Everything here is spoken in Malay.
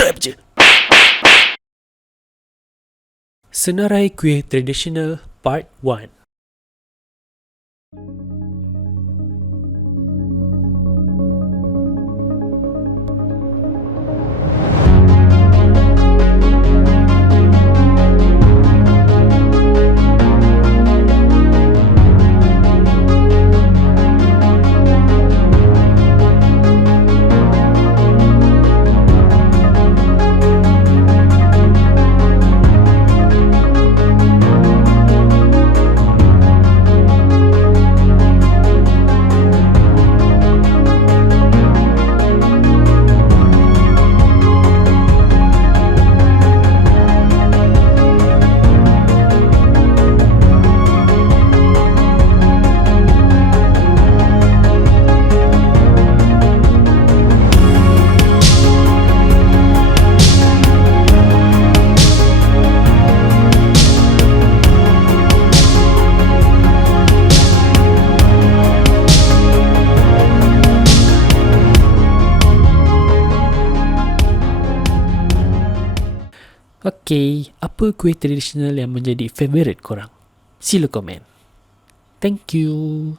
Sedap je. Senarai Kuih Tradisional Part 1. Okay, apa kuih tradisional yang menjadi favourite korang? Sila komen. Thank you.